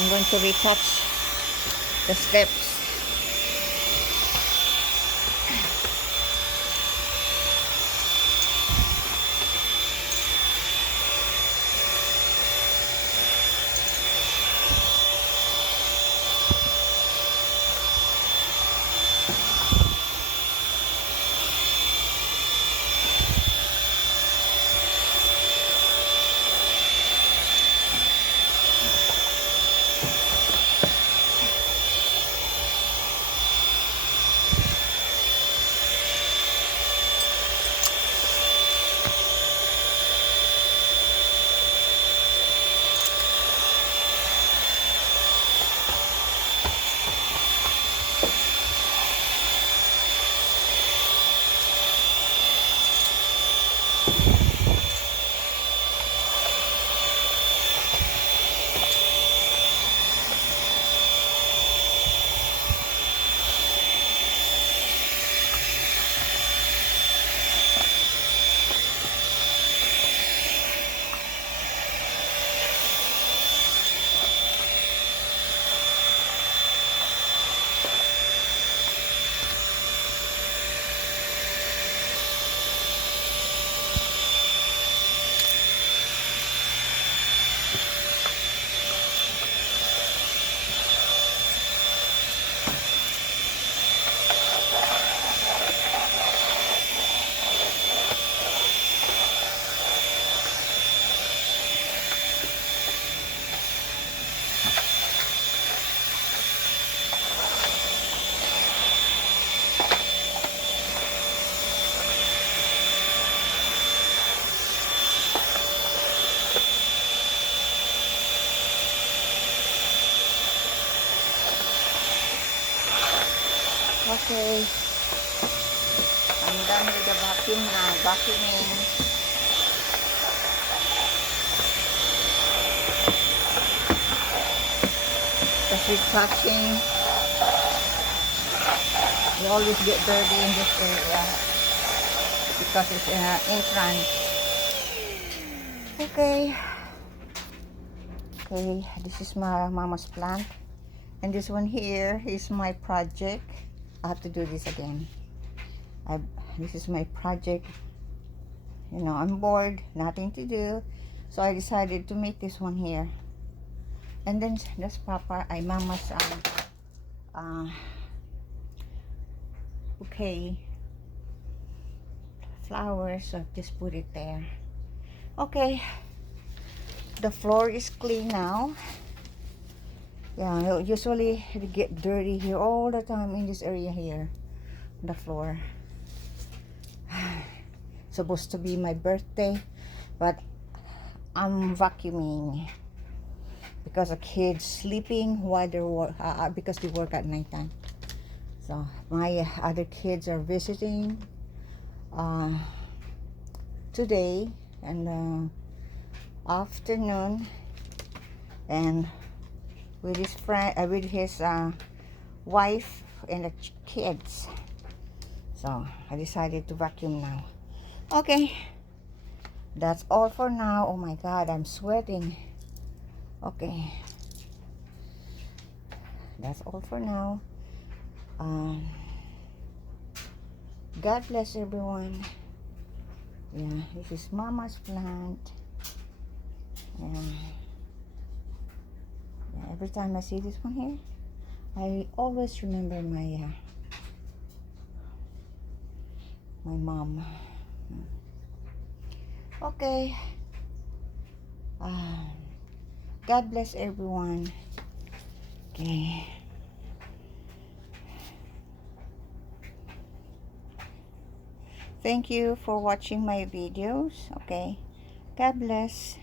I'm going to retouch the steps. Okay, I'm done with the vacuum now. Vacuuming. Just retouching. We always get dirty in this area because it's in front. Okay. Okay, this is my mama's plant. And this one here is my project. I have to do this again. This is my project. You know, I'm bored, nothing to do. So I decided to make this one here. And then that's mama's bouquet flowers, so just put it there. Okay, the floor is clean now. Yeah, usually it get dirty here all the time in this area here, the floor. Supposed to be my birthday, but I'm vacuuming because the kids sleeping while they work, because they work at night time. So my other kids are visiting today and afternoon, and with his friend, with his wife and the kids. So I decided to vacuum now. Okay, that's all for now. Oh my God, I'm sweating. Okay, that's all for now. God bless everyone. Yeah, this is mama's plant. And yeah, every time I see this one here, I always remember my my mom. Okay. God bless everyone. Okay. Thank you for watching my videos. Okay. God bless.